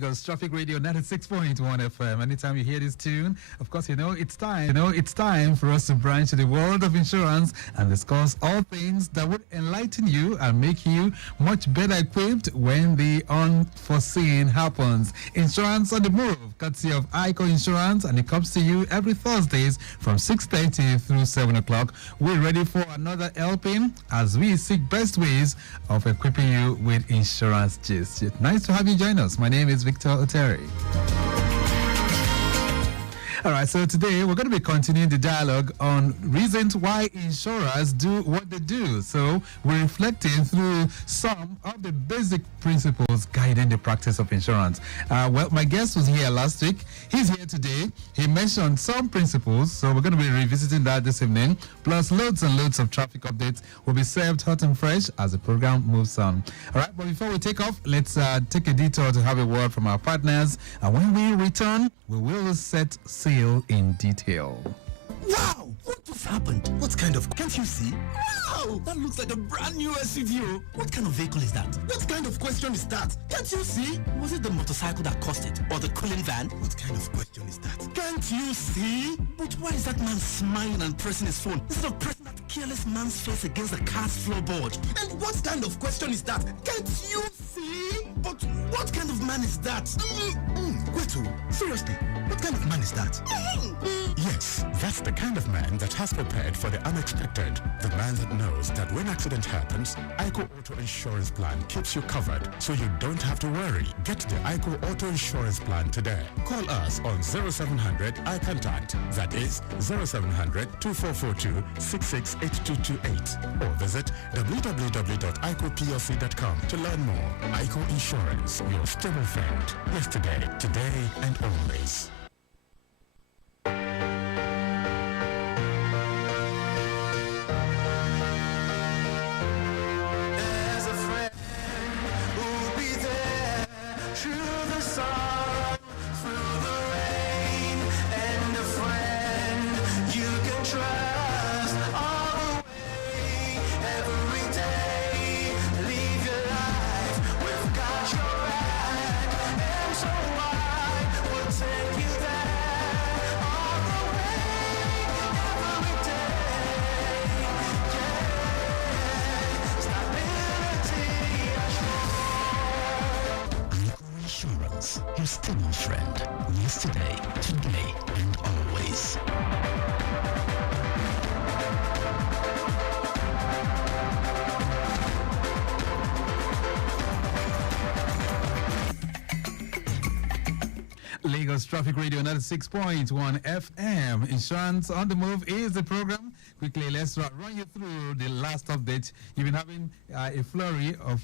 Lagos Traffic Radio 96.1 FM. Anytime you hear this tune, of course, it's time for us to branch to the world of insurance and discuss all things that would enlighten you and make you much better equipped when the unforeseen happens. Insurance on the move, courtesy of ICO Insurance, and it comes to you every Thursdays from 6:30 through 7 o'clock. We're ready for another helping as we seek best ways of equipping you with insurance gist. Nice to have you join us. My name is Victor Oteri. All right, so today we're going to be continuing the dialogue on reasons why insurers do what they do. So we're reflecting through some of the basic principles guiding the practice of insurance. Well, my guest was here last week. He's here today. He mentioned some principles, so we're going to be revisiting that this evening. Plus, loads and loads of traffic updates will be served hot and fresh as the program moves on. All right, but before we take off, let's take a detour to have a word from our partners. And when we return, we will set sail in detail. Wow! What just happened? What kind of... Can't you see? Wow! That looks like a brand new SUV. What kind of vehicle is that? What kind of question is that? Can't you see? Was it the motorcycle that caused it? Or the cooling van? What kind of question is that? Can't you see? But why is that man smiling and pressing his phone instead of pressing that careless man's face against the car's floorboard? And what kind of question is that? Can't you see? But what kind of man is that? Kwetu, seriously, what kind of man is that? Yes, that's the kind of man that has prepared for the unexpected. The man that knows that when accident happens, ICO Auto Insurance Plan keeps you covered, so you don't have to worry. Get the ICO Auto Insurance Plan today. Call us on 0700 iContact, that is 0700 2442 668228, or visit www.icoplc.com to learn more. ICO Insurance, your stable friend, yesterday, today, and always. Your stable friend, yesterday, today, and always. Lagos Traffic Radio 96.1 FM. Insurance on the Move is the program. Quickly, let's run you through the last update. You've been having a flurry of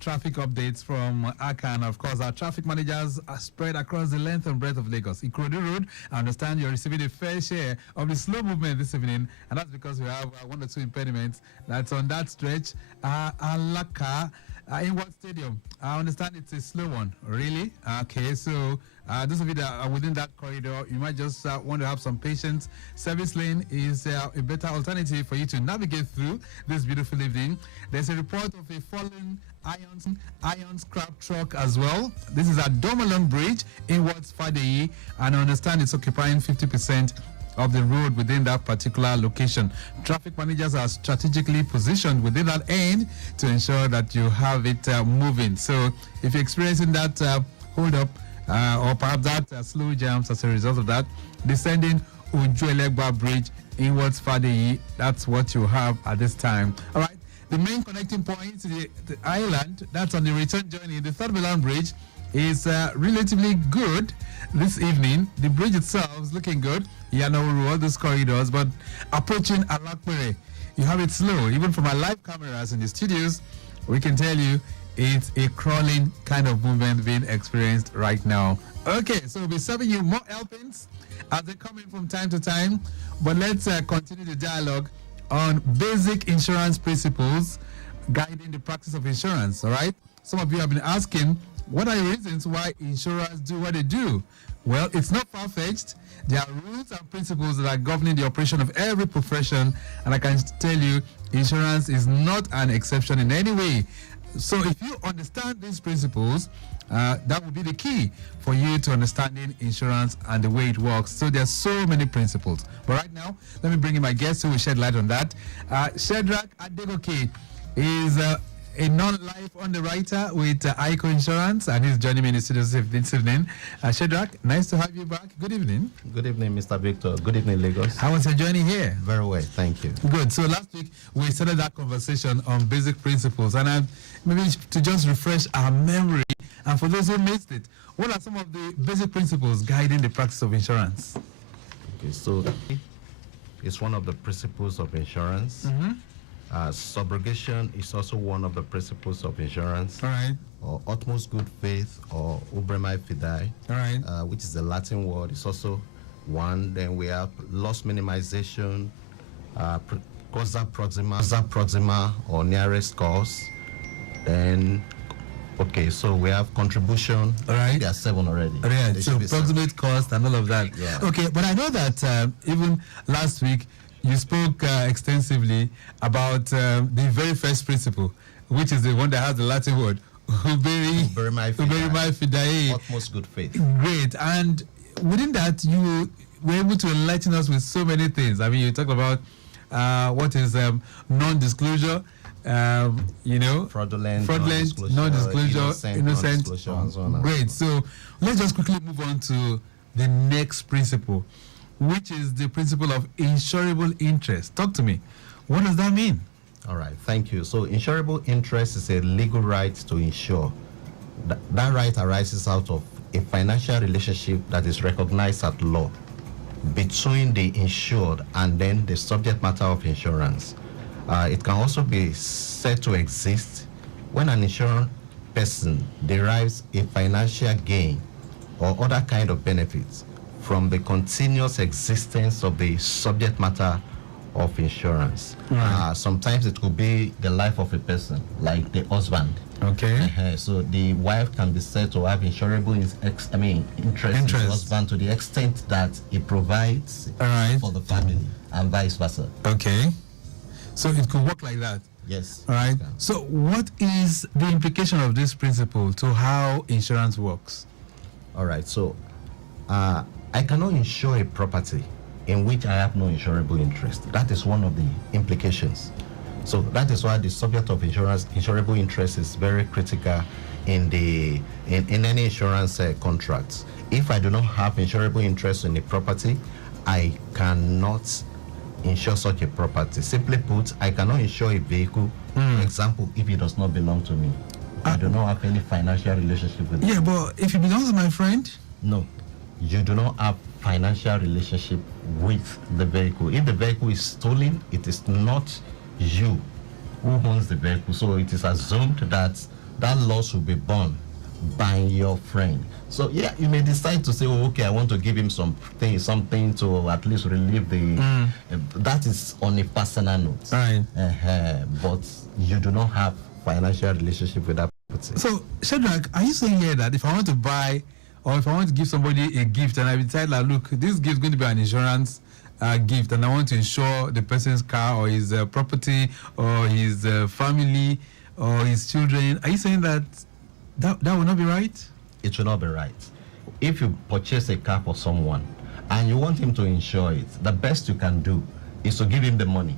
traffic updates from ACAN. Of course, our traffic managers are spread across the length and breadth of Lagos. Ikorodu Road, I understand you're receiving a fair share of the slow movement this evening, and that's because we have one or two impediments that's on that stretch. Alaka, Inward Stadium, I understand it's a slow one. Really? Okay, so those of you that are within that corridor, you might just want to have some patience. Service lane is a better alternative for you to navigate through this beautiful evening. There's a report of a fallen iron scrap truck as well. This is at Domalong Bridge, Inwards Fadeyi, and I understand it's occupying 50% of the road within that particular location. Traffic managers are strategically positioned within that end to ensure that you have it moving. So if you're experiencing that hold up or perhaps that slow jams as a result of that, descending Ujuelegba Bridge inwards Fadeyi, that's what you have at this time. All right, the main connecting point to the island, that's on the return journey, the Third Milan Bridge, is relatively good this evening. The bridge itself is looking good. Yanauru, all those corridors, but approaching Alakpere, you have it slow. Even from our live cameras in the studios, we can tell you it's a crawling kind of movement being experienced right now. Okay, so we'll be serving you more helpings as they come in from time to time, but let's continue the dialogue on basic insurance principles guiding the practice of insurance, all right? Some of you have been asking, what are the reasons why insurers do what they do? Well, it's not far-fetched. There are rules and principles that are governing the operation of every profession, and I can tell you, insurance is not an exception in any way. So if you understand these principles, that would be the key for you to understanding insurance and the way it works. So there's so many principles. But right now, let me bring in my guest who will shed light on that. Shedrack Adegoke is a non-life underwriter with ICO Insurance, and he's joining me in the studio this evening. Shedrack, nice to have you back. Good evening. Good evening, Mr. Victor. Good evening, Lagos. How was your journey here? Very well, thank you. Good. So last week we started that conversation on basic principles, and maybe to just refresh our memory, and for those who missed it, what are some of the basic principles guiding the practice of insurance? Okay, so it's one of the principles of insurance. Subrogation is also one of the principles of insurance. All right. Or utmost good faith, or ubremae fidei, All right. which is the Latin word. It's also one. Then we have loss minimization, causa proxima, or nearest cause. Then, okay, so we have contribution. All right. There are 7 already. Yeah, There so should be 7. approximate cost and all of that. Yeah. Okay, but I know that even last week you spoke extensively about the very first principle, which is the one that has the Latin word, Ubremae fidei. Utmost good faith. Great. And within that, you were able to enlighten us with so many things. I mean, you talk about what is non-disclosure, Fraudulent, non-disclosure, innocent. non-disclosure, and so on and Great. so So let's just quickly move on to the next principle, which is the principle of insurable interest. Talk to me. What does that mean? All right, thank you. So insurable interest is a legal right to insure. That right arises out of a financial relationship that is recognized at law between the insured and then the subject matter of insurance. It can also be said to exist when an insured person derives a financial gain or other kind of benefits from the continuous existence of the subject matter of insurance. Right. Sometimes it could be the life of a person, like the husband. Okay. So the wife can be said to have insurable interest in the husband to the extent that it provides All right. for the family, and vice versa. Okay. So it could work like that. Yes. All right. Okay. So what is the implication of this principle to how insurance works? All right. So I cannot insure a property in which I have no insurable interest. That is one of the implications. So that is why the subject of insurable interest is very critical in any insurance contracts. If I do not have insurable interest in a property, I cannot insure such a property. Simply put, I cannot insure a vehicle, for example, if it does not belong to me. I do not have any financial relationship with it. Yeah, but if it belongs to my friend? No, you do not have financial relationship with the vehicle. If the vehicle is stolen, it is not you who owns the vehicle. So it is assumed that that loss will be borne by your friend. So yeah, you may decide to say, oh, okay, I want to give him something to at least relieve the. That is on a personal note. Right. But you do not have financial relationship with that property. So, Shedrack, are you saying here that if I want to buy or if I want to give somebody a gift and I decide that, look, this gift is going to be an insurance gift and I want to insure the person's car or his property or his family or his children, are you saying that will not be right? It will not be right. If you purchase a car for someone and you want him to insure it, the best you can do is to give him the money.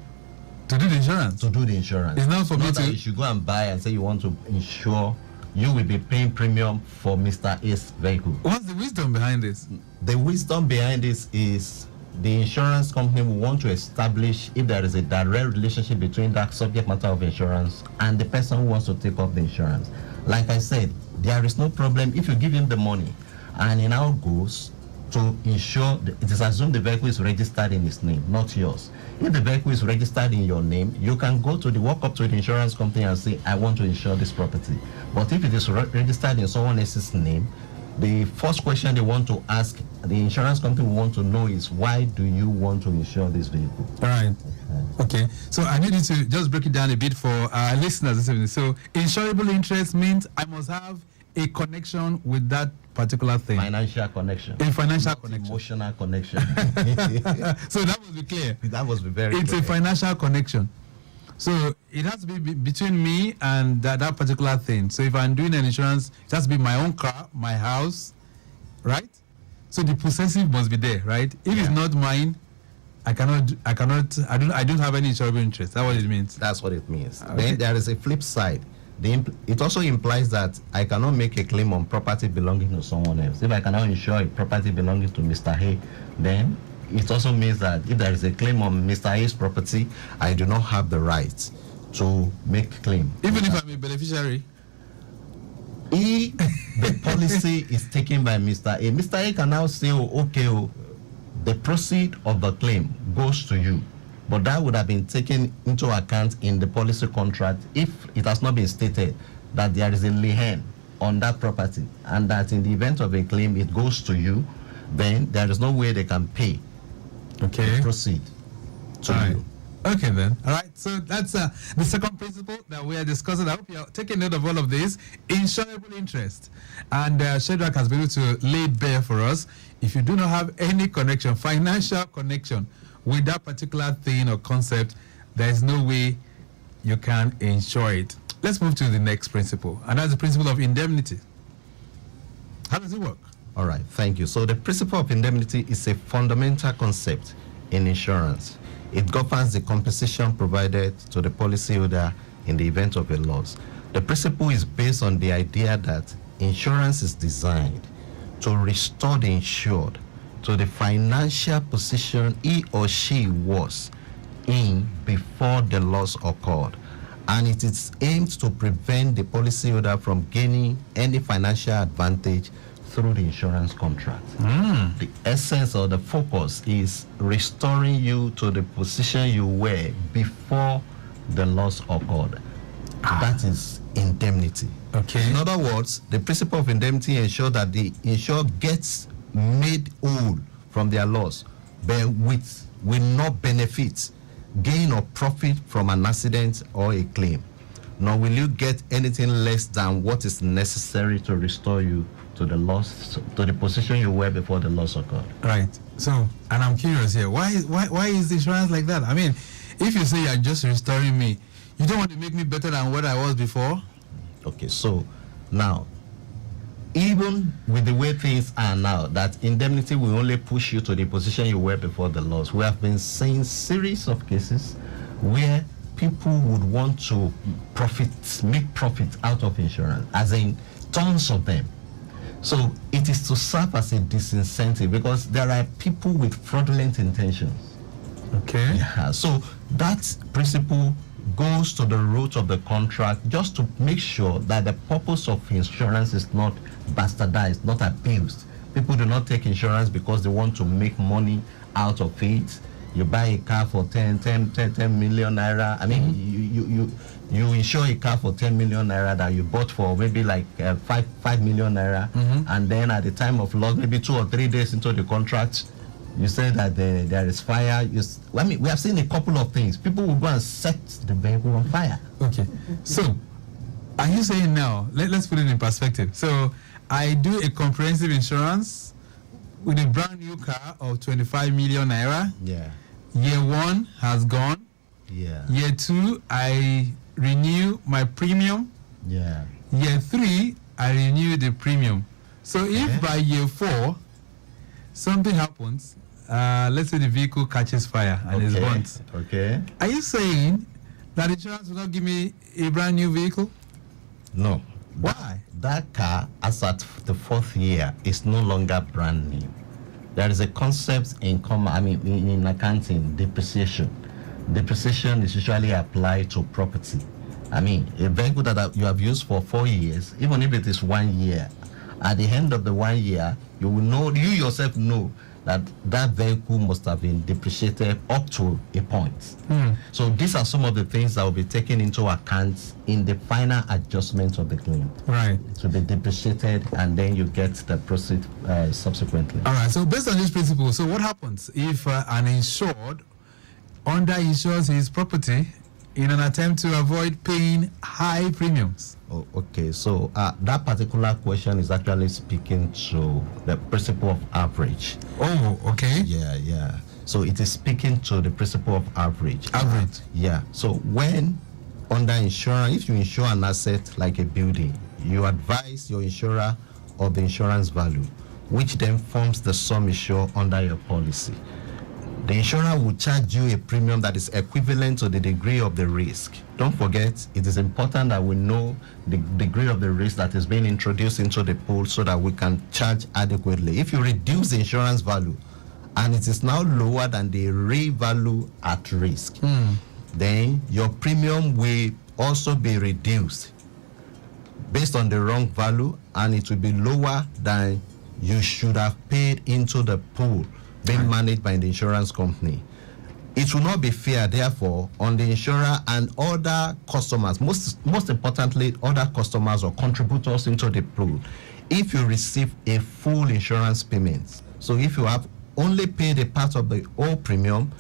To do the insurance? To do the insurance. It's not for me that to... you should go and buy and say you want to insure, you will be paying premium for Mr. A's vehicle. What's the wisdom behind this? The wisdom behind this is the insurance company will want to establish if there is a direct relationship between that subject matter of insurance and the person who wants to take up the insurance. Like I said, there is no problem if you give him the money and he now goes to insure. It is assumed the vehicle is registered in his name, not yours. If the vehicle is registered in your name, you can walk up to the insurance company and say, I want to insure this property. But if it is registered in someone else's name, the first question they want to ask, the insurance company will want to know is, why do you want to insure this vehicle? All right. Okay. So I need you to just break it down a bit for our listeners this evening. So insurable interest means I must have a connection with that particular thing. Financial connection. A financial Not connection. Emotional connection. So that must be clear. That must be very It's clear. a financial connection. So it has to be between me and that particular thing. So if I'm doing an insurance, it has to be my own car, my house, right? So the possessive must be there, right? If it's not mine, I don't have any insurable interest. That's what it means. That's what it means. Okay. Then there is a flip side. It also implies that I cannot make a claim on property belonging to someone else. If I cannot insure a property belonging to Mr. Hay, then it also means that if there is a claim on Mr. Hay's property, I do not have the right to make claim. Even if I'm a beneficiary? If the policy is taken by Mr. A, Mr. A can now say, oh, okay, the proceed of the claim goes to you. But that would have been taken into account in the policy contract if it has not been stated that there is a lien on that property, and that in the event of a claim it goes to you, then there is no way they can pay. Okay. Proceed to you. Okay then. All right. So that's the second principle that we are discussing. I hope you're taking note of all of this. Insurable interest. And Shedrack has been able to lay it bare for us. If you do not have any connection, financial connection with that particular thing or concept, there is no way you can insure it. Let's move to the next principle, and that's the principle of indemnity. How does it work? All right, thank you. So the principle of indemnity is a fundamental concept in insurance. It governs the compensation provided to the policyholder in the event of a loss. The principle is based on the idea that insurance is designed to restore the insured to the financial position he or she was in before the loss occurred. And it is aimed to prevent the policyholder from gaining any financial advantage through the insurance contract. The essence or the focus is restoring you to the position you were before the loss occurred. That is indemnity. Okay. In other words, the principle of indemnity ensures that the insured gets made whole from their loss, but will not benefit, gain or profit from an accident or a claim, nor will you get anything less than what is necessary to restore you to the loss, to the position you were before the loss occurred. Right. So, and I'm curious here, why is insurance like that? I mean, if you say you're just restoring me, you don't want to make me better than what I was before? Okay, so now, even with the way things are now, that indemnity will only push you to the position you were before the loss. We have been seeing series of cases where people would want to make profit out of insurance, as in tons of them. So it is to serve as a disincentive because there are people with fraudulent intentions. Okay. Yeah, so that principle goes to the root of the contract just to make sure that the purpose of insurance is not bastardized, not abused. People do not take insurance because they want to make money out of it. You buy a car for 10 million naira. I mean, you insure a car for 10 million naira that you bought for maybe like 5 million naira. And then at the time of loss, maybe 2 or 3 days into the contract, you say that there is fire. I mean, we have seen a couple of things. People will go and set the vehicle on fire. Okay. So, are you saying now, let's put it in perspective. So, I do a comprehensive insurance with a brand new car of 25 million naira. Yeah. Year 1 has gone. Yeah. Year 2, I renew my premium. Yeah. Year 3, I renew the premium. So, if by year 4, something happens, let's say the vehicle catches fire and is burnt. Okay. Are you saying that insurance will not give me a brand new vehicle? No. Why? That car, as at the 4th year, is no longer brand new. There is a concept in accounting, depreciation. Depreciation is usually applied to property. I mean, a vehicle that you have used for 4 years, even if it is 1 year, at the end of the 1 year, you yourself know that that vehicle must have been depreciated up to a point. So these are some of the things that will be taken into account in the final adjustment of the claim. Right. To be depreciated, and then you get the proceed subsequently. All right. So based on this principle, so what happens if an insured underinsures his property in an attempt to avoid paying high premiums? Oh, okay, so that particular question is actually speaking to the principle of average. Oh, okay. Yeah. So it is speaking to the principle of average. Average. Yeah. So when under insurance, if you insure an asset like a building, you advise your insurer of the insurance value, which then forms the sum insured under your policy. The insurer will charge you a premium that is equivalent to the degree of the risk. Don't forget, it is important that we know the degree of the risk that is being introduced into the pool so that we can charge adequately. If you reduce the insurance value and it is now lower than the real value at risk, then your premium will also be reduced based on the wrong value, and it will be lower than you should have paid into the pool being managed by the insurance company. It will not be fair, therefore, on the insurer and other customers, most importantly, other customers or contributors into the pool, if you receive a full insurance payment. So if you have only paid a part of the old premium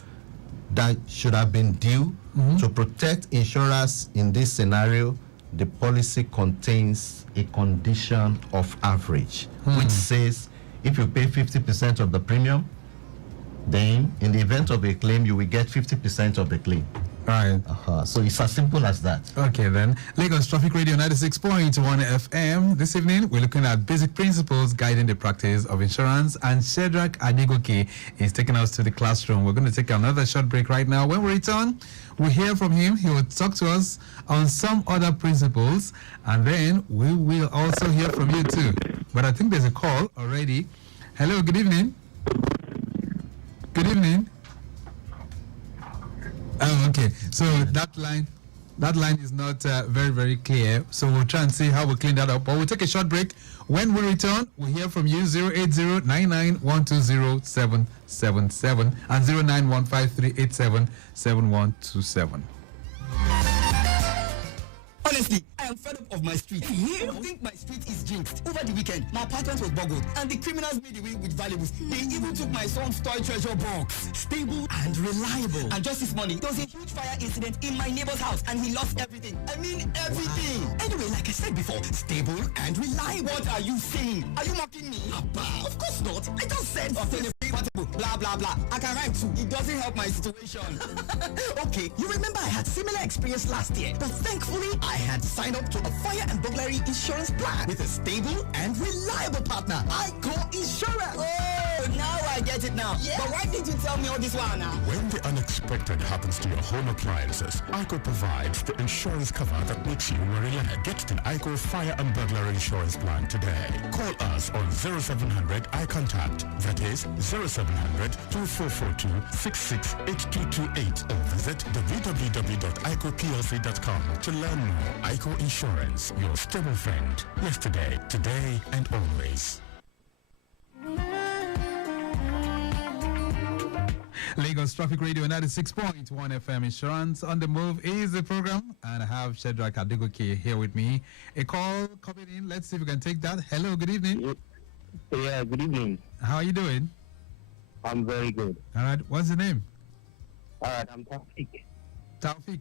that should have been due to protect insurers in this scenario, the policy contains a condition of average, which says if you pay 50% of the premium, then in the event of a claim, you will get 50% of the claim. Right. So it's as simple as that. Okay, then. Lagos Traffic Radio 96.1 FM. This evening, we're looking at basic principles guiding the practice of insurance, and Shedrack Adegoke is taking us to the classroom. We're going to take another short break right now. When we return, we'll hear from him. He will talk to us on some other principles, and then we will also hear from you too. But I think there's a call already. Hello, good evening. Good evening. Oh, okay. So that line is not very, very clear. So we'll try and see how we clean that up. But we'll take a short break. When we return, we'll hear from you 080-99-120-777 and 0915-387-7127. Honestly, I am fed up of my street. I think my street is jinxed. Over the weekend, my apartment was boggled, and the criminals made away with valuables. They even took my son's toy treasure box. Stable and reliable. And just this morning, there was a huge fire incident in my neighbor's house, and he lost everything. I mean, everything. Anyway, like I said before, stable and reliable. What are you saying? Are you mocking me? Abba, of course not. I just said compatible, blah, blah, blah. I can rhyme too. It doesn't help my situation. Okay, you remember I had similar experience last year, but thankfully, I had signed up to a fire and burglary insurance plan with a stable and reliable partner. ICO Insurance. Oh, now I get it now. Yeah. But why didn't you tell me all this while now? When the unexpected happens to your home appliances, ICO provides the insurance cover that makes you worry-less. Get the ICO Fire and Burglary Insurance Plan today. Call us on 0700 iContact. That is 0700 2442 668228, or visit www.icoplc.com to learn more. ICO Insurance, your stable friend. Yesterday, today, and always. Lagos Traffic Radio 96.1 FM. Insurance on the Move is the program, and I have Shedrack Adegoke here with me. A call coming in. Let's see if we can take that. Hello, good evening. Yeah, good evening. How are you doing? I'm very good. All right. What's the name? All right, I'm Taufik. Taufik.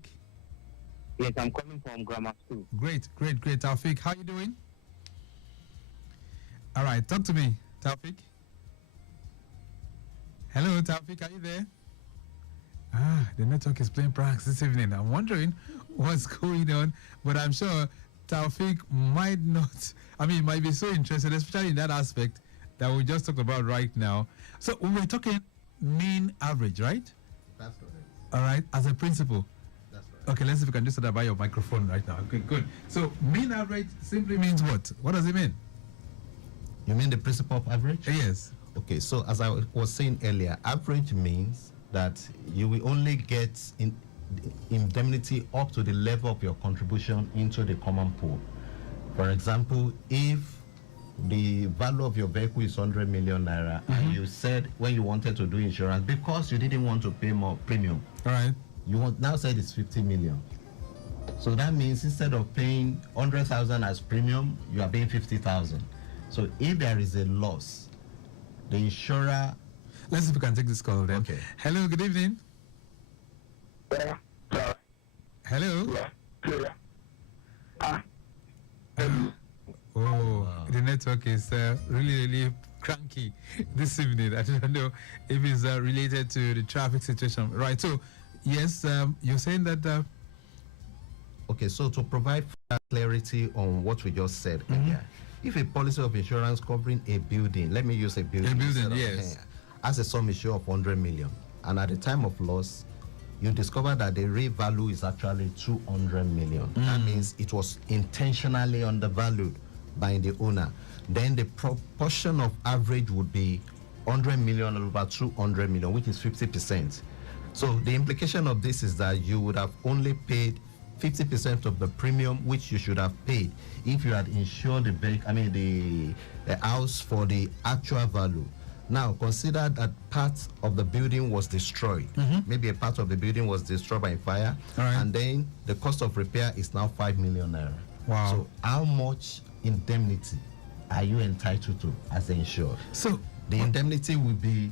Yes, I'm coming from grammar school. Great. Taufik, how are you doing? All right, talk to me, Taufik. Hello, Taufik, are you there? The network is playing pranks this evening. I'm wondering what's going on, but I'm sure Taufik might be so interested, especially in that aspect that we just talked about right now. So we were talking mean average, right? That's correct. All right, as a principle. That's correct. Okay, let's see if we can just do that by your microphone right now. Okay, good. So mean average simply means what? What does it mean? You mean the principle of average? Yes. Okay, so as I was saying earlier, average means that you will only get indemnity up to the level of your contribution into the common pool. For example, if the value of your vehicle is 100 million naira, and you said when you wanted to do insurance, because you didn't want to pay more premium, All right. now said it's 50 million. So that means instead of paying 100,000 as premium, you are paying 50,000. So if there is a loss, the insurer... Let's see if we can take this call then. Okay. Hello, good evening. Hello? Oh, the network is really cranky this evening. I don't know if it's related to the traffic situation. Right. So, yes, you're saying that. Okay, so to provide clarity on what we just said earlier, if a policy of insurance covering a building, let me use a building. A building, instead of yes. has a sum issue of 100 million, and at the time of loss, you discover that the real value is actually 200 million. That means it was intentionally undervalued by the owner. Then the proportion of average would be 100 million over 200 million, which is 50%. So the implication of this is that you would have only paid 50% of the premium which you should have paid if you had insured the house for the actual value. Now consider that part of the building was destroyed. Maybe a part of the building was destroyed by fire, and then the cost of repair is now 5 million naira. Wow. So how much indemnity are you entitled to as the insured? So the indemnity will be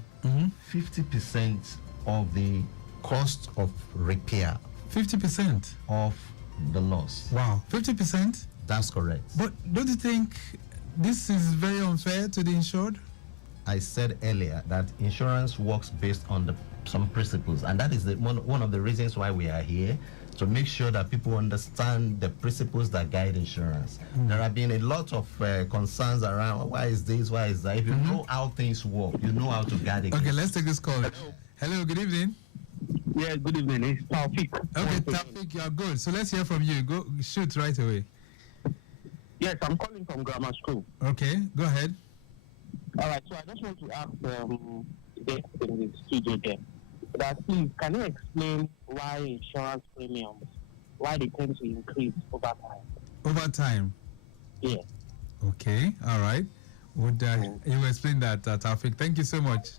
50% of the cost of repair 50% of the loss. Wow, 50%. That's correct. But don't you think this is very unfair to the insured? I said earlier that insurance works based on some principles, and that is one of the reasons why we are here, to make sure that people understand the principles that guide insurance. There have been a lot of concerns around why is this, why is that. If you know how things work, you know how to guide it. Okay, let's take this call. Hello, good evening. Yeah, good evening. It's Taufik. Okay, Taufik, you're good. So let's hear from you. Go shoot right away. Yes, I'm calling from grammar school. Okay, go ahead. All right, so I just want to ask the in the studio there that please, can you explain why insurance premiums, why they tend to increase over time? Over time? Yeah. Okay, all right. Would you explain that, Taufik? Thank you so much.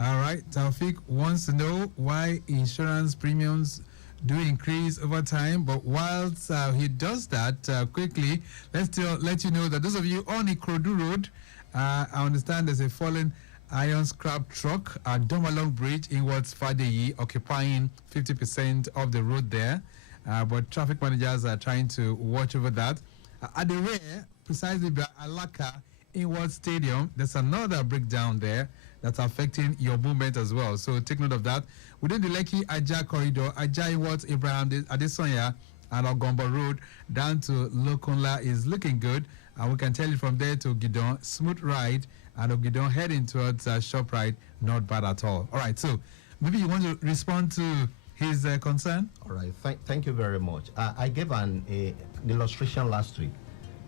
All right, Taufik wants to know why insurance premiums do increase over time, but whilst he does that, quickly, let's let you know that those of you on Ikorodu Road, I understand there's a fallen iron scrap truck at Domalong Bridge in What's Fadeyi, occupying 50% of the road there, but traffic managers are trying to watch over that. At the rear, precisely by Alaka, in World Stadium, there's another breakdown there that's affecting your movement as well. So take note of that. Within the Lekki Ajah corridor, Ajah Iwat Abraham Adesanya and Ogombo Road down to Lokonla is looking good. And we can tell you from there to Ogidon, smooth ride, and Ogidon heading towards ShopRite, not bad at all. All right, so maybe you want to respond to his concern? All right, thank you very much. I gave an illustration last week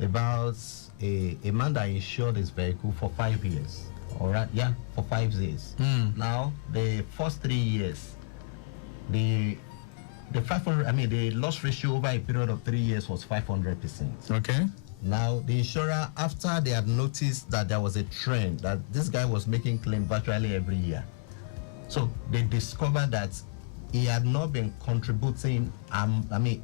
about a man that insured his vehicle for 5 years. All right, yeah, for 5 years. Now, the first 3 years, the loss ratio over a period of 3 years was 500%. Okay. Now, the insurer, after they had noticed that there was a trend that this guy was making claim virtually every year, so they discovered that he had not been contributing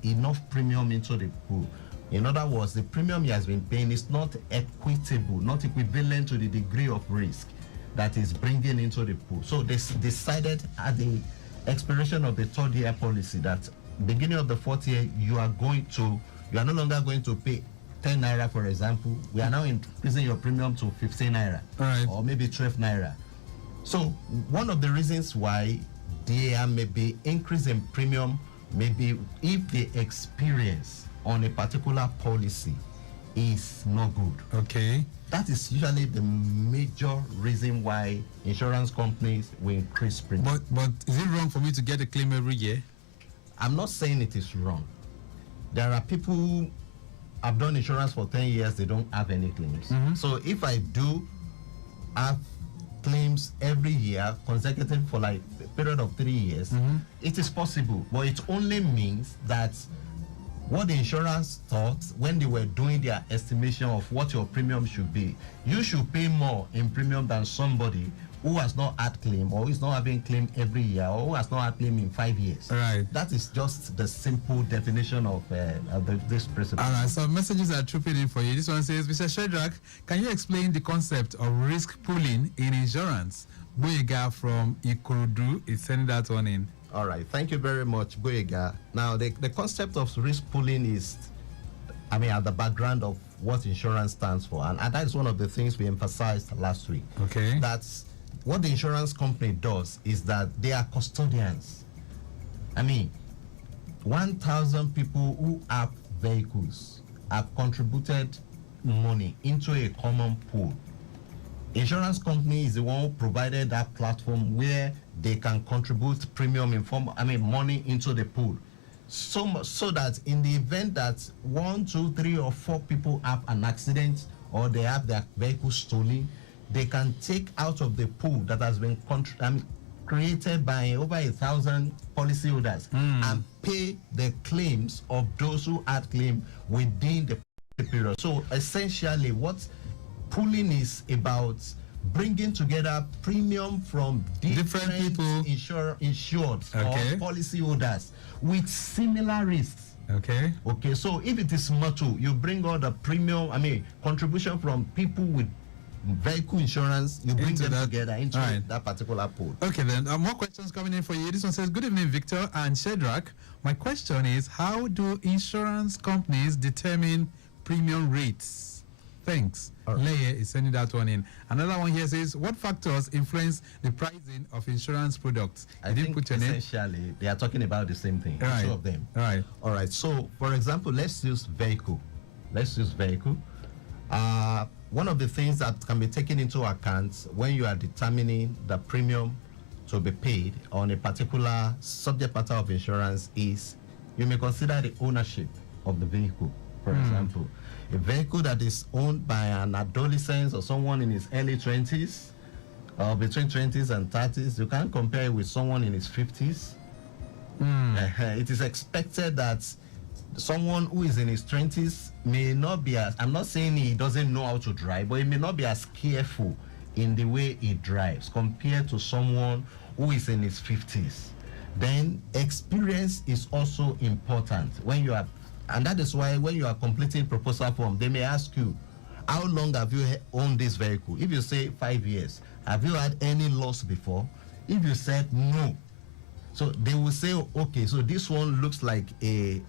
enough premium into the pool. In other words, the premium he has been paying is not equitable, not equivalent to the degree of risk that is bringing into the pool. So they decided at the expiration of the 3rd year policy that beginning of the 4th year, you are no longer going to pay 10 naira, for example. We are now increasing your premium to 15 naira, right, or maybe 12 naira. So one of the reasons why there may be increase in premium, maybe if the experience on a particular policy is not good. Okay. That is usually the major reason why insurance companies will increase premium. But is it wrong for me to get a claim every year? I'm not saying it is wrong. There are people who have done insurance for 10 years, they don't have any claims. So if I do have claims every year, consecutive for like a period of 3 years, it is possible. But it only means that what the insurance thought when they were doing their estimation of what your premium should be, you should pay more in premium than somebody who has not had claim, or is not having claim every year, or who has not had claim in 5 years. Right. That is just the simple definition of this principle. All right, so messages are trooping in for you. This one says, Mr. Shedrack, can you explain the concept of risk pooling in insurance? Boyega from Ikorodu is sending that one in. All right, thank you very much, Boyega. Now, the concept of risk pooling is, at the background of what insurance stands for, and that is one of the things we emphasized last week. Okay. That's what the insurance company does is that they are custodians. I mean, 1,000 people who have vehicles have contributed money into a common pool. Insurance company is the one who provided that platform where they can contribute premium money into the pool. So that in the event that 1, 2, 3, or 4 people have an accident or they have their vehicle stolen, they can take out of the pool that has been created by over 1,000 policyholders and pay the claims of those who had claim within the period. So essentially, what pooling is about bringing together premium from different people insured or policyholders with similar risks. Okay. Okay, so if it is motor, you bring all the premium, contribution from people with vehicle insurance, you bring them together into that particular pool. Okay, then more questions coming in for you. This one says, good evening, Victor and Shedrack. My question is, how do insurance companies determine premium rates? Thanks. Leia is sending that one in. Another one here says, what factors influence the pricing of insurance products? I think essentially they are talking about the same thing. Right. Two of them. Right. All right. So, for example, let's use vehicle. One of the things that can be taken into account when you are determining the premium to be paid on a particular subject matter of insurance is you may consider the ownership of the vehicle. For example, a vehicle that is owned by an adolescent or someone in his early 20s or between 20s and 30s, you can't compare it with someone in his 50s. It is expected that someone who is in his 20s may not be as, I'm not saying he doesn't know how to drive, but he may not be as careful in the way he drives compared to someone who is in his 50s. Then experience is also important when you are, and that is why when you are completing proposal form, they may ask you, how long have you owned this vehicle? If you say 5 years, have you had any loss before? If you said no, so they will say, okay, so this one looks like a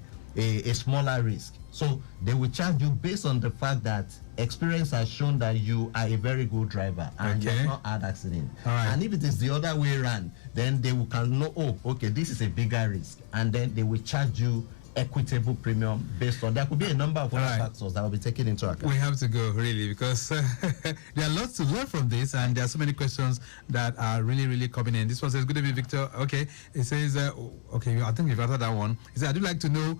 smaller risk. So they will charge you based on the fact that experience has shown that you are a very good driver and you have not had accident. And if it is the other way around, then they will know, oh, okay, this is a bigger risk, and then they will charge you equitable premium based on, there could be a number of other factors that will be taken into account. We have to go, really, because there are lots to learn from this, and there are so many questions that are really coming in. This one says, good evening, Victor. Okay, it says, okay, I think you've answered that one. It says, I'd like to know,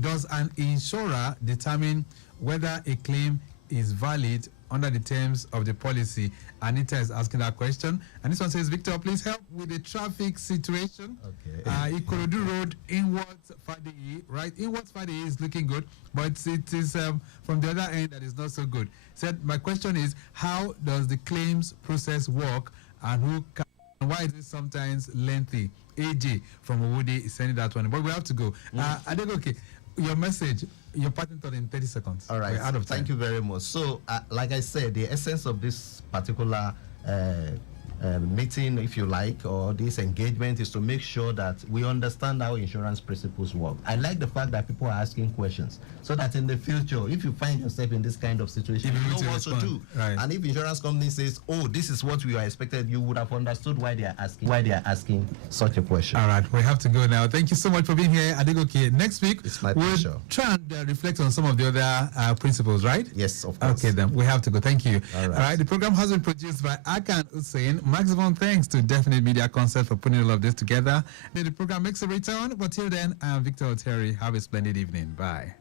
does an insurer determine whether a claim is valid under the terms of the policy? Anita is asking that question. And this one says, Victor, please help with the traffic situation. Okay. Ikorodu Road, inwards Fadi, right? Inwards Fadi is looking good, but it is from the other end that is not so good. Said, my question is, how does the claims process work, and who can, and why is it sometimes lengthy? AJ from Owode is sending that one, but we have to go. Adegoke, your message, your patent in 30 seconds. All right. Thank you very much. So, like I said, the essence of this particular meeting, if you like, or this engagement is to make sure that we understand how insurance principles work. I like the fact that people are asking questions so that in the future, if you find yourself in this kind of situation, you know what to do. Right. And if insurance company says, oh, this is what we are expected, you would have understood why they are asking such a question. All right, we have to go now. Thank you so much for being here, Adegoke. Next week, it's my pleasure. We'll try and reflect on some of the other principles, right? Yes, of course. Okay, then we have to go. Thank you. All right. All right, the program has been produced by Akan Hussein. Maximum thanks to Definite Media Concept for putting all of this together. Then the program makes a return, but till then, I'm Victor Oteri. Have a splendid evening. Bye.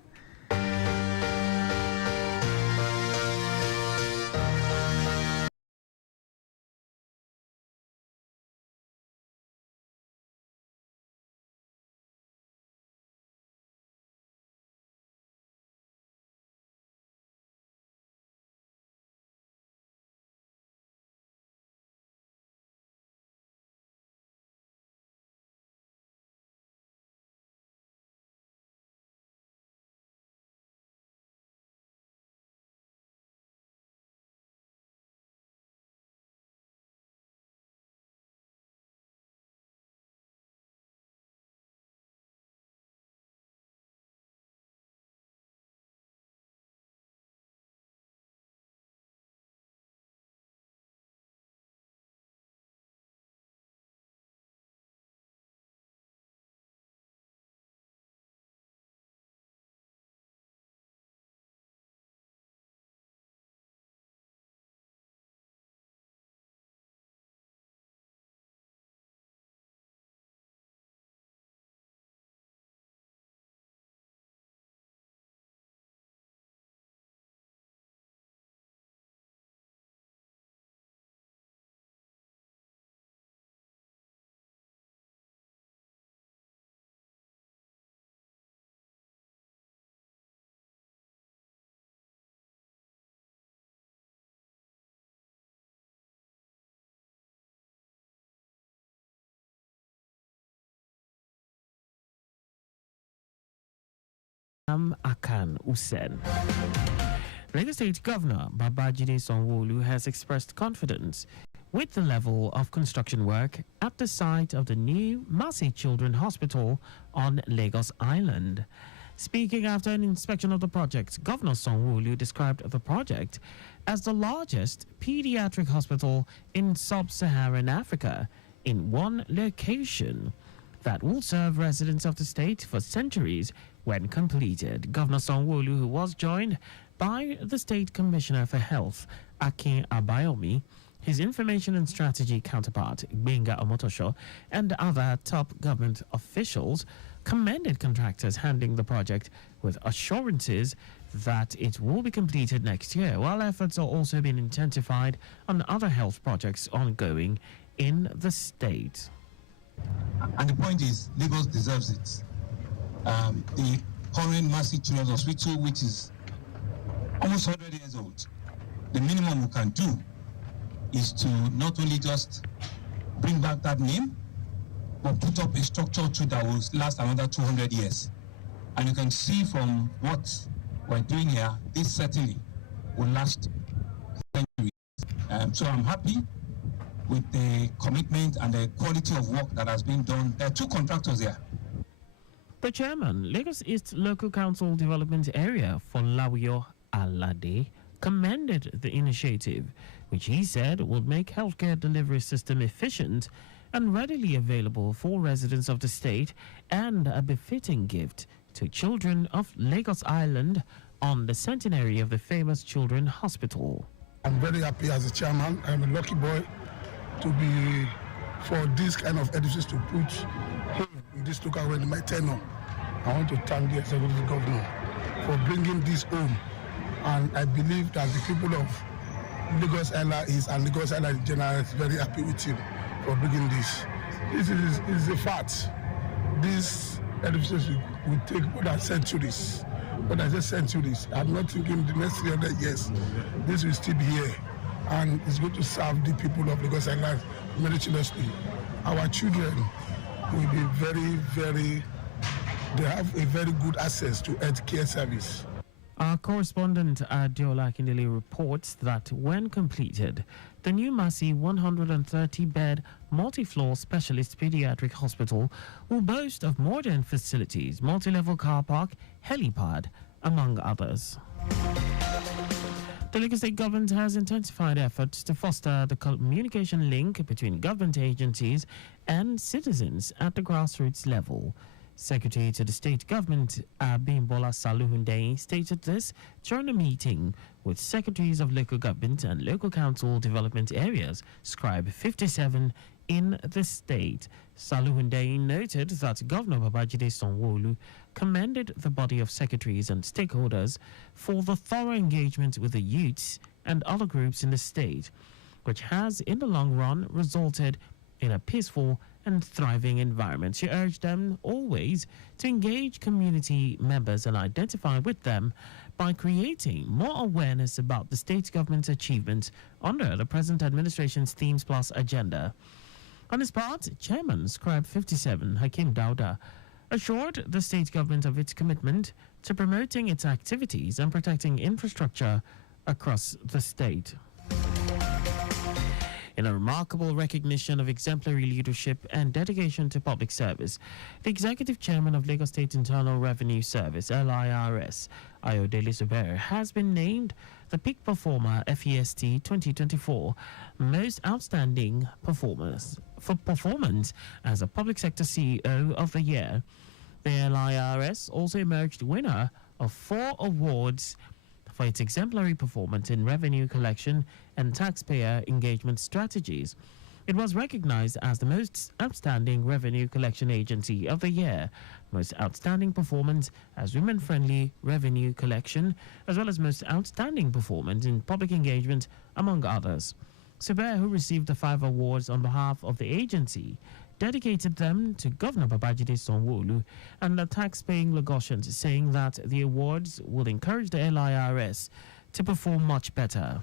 Akan Usen. Lagos State Governor Babajide Sanwo-Olu has expressed confidence with the level of construction work at the site of the new Mercy Children Hospital on Lagos Island. Speaking after an inspection of the project, Governor Sanwo-Olu described the project as the largest pediatric hospital in sub-Saharan Africa in one location that will serve residents of the state for centuries when completed. Governor Sanwo-Olu, who was joined by the State Commissioner for Health, Akin Abayomi, his information and strategy counterpart, Benga Omotosho, and other top government officials, commended contractors handling the project with assurances that it will be completed next year, while efforts are also being intensified on other health projects ongoing in the state. And the point is, Lagos deserves it. The current Mercy Children's Hospital, which is almost 100 years old, the minimum we can do is to not only just bring back that name, but put up a structure too that will last another 200 years. And you can see from what we're doing here, this certainly will last centuries. So I'm happy with the commitment and the quality of work that has been done. There are two contractors here. The chairman, Lagos East Local Council Development Area for Lawio Alade, commended the initiative, which he said would make healthcare delivery system efficient and readily available for residents of the state, and a befitting gift to children of Lagos Island on the centenary of the famous Children Hospital. I'm very happy as a chairman. I'm a lucky boy to be for this kind of edifices to put here in this local area in my tenure. I want to thank the executive governor for bringing this home, and I believe that the people of Lagos Island and Lagos Island in general is very happy with him for bringing this. This is a fact. These edifices will take more than centuries. When I say centuries, I'm not thinking the next 300 years. This will still be here, and it's going to serve the people of Lagos Island meritoriously. Our children will be they have a very good access to health care service. Our correspondent Adiola Akindele reports that when completed, the new Mercy 130-bed multi-floor specialist pediatric hospital will boast of modern facilities, multi-level car park, helipad, among others. The Lagos State government has intensified efforts to foster the communication link between government agencies and citizens at the grassroots level. Secretary to the state government, Abimbola Saluhunde, stated this during a meeting with secretaries of local government and local council development areas, Scribe 57, in the state. Saluhunde noted that Governor Babajide Sanwo-Olu commended the body of secretaries and stakeholders for the thorough engagement with the youths and other groups in the state, which has, in the long run, resulted in a peaceful and thriving environment. She urged them always to engage community members and identify with them by creating more awareness about the state government's achievements under the present administration's Themes Plus agenda. On his part, Chairman Scribe 57, Hakim Dauda, assured the state government of its commitment to promoting its activities and protecting infrastructure across the state. In a remarkable recognition of exemplary leadership and dedication to public service, the Executive Chairman of Lagos State Internal Revenue Service, LIRS, Ayodele Zubair, has been named the Peak Performer FEST 2024 Most Outstanding Performance as a Public Sector CEO of the Year. The LIRS also emerged winner of 4 awards for its exemplary performance in revenue collection and taxpayer engagement strategies. It was recognized as the most outstanding revenue collection agency of the year, most outstanding performance as women-friendly revenue collection, as well as most outstanding performance in public engagement, among others. Zubair, who received the 5 awards on behalf of the agency, dedicated them to Governor Babajide Sanwo-Olu and the tax-paying Lagosians, saying that the awards will encourage the LIRS to perform much better.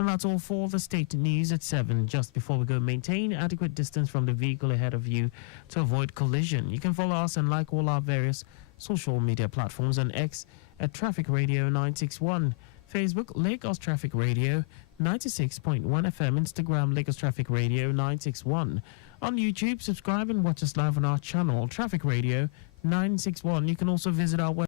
And that's all for the state news at 7. Just before we go, maintain adequate distance from the vehicle ahead of you to avoid collision. You can follow us and like all our various social media platforms on X at Traffic Radio 961, Facebook Lagos Traffic Radio 96.1 FM, Instagram Lagos Traffic Radio 961. On YouTube, subscribe and watch us live on our channel Traffic Radio 961. You can also visit our website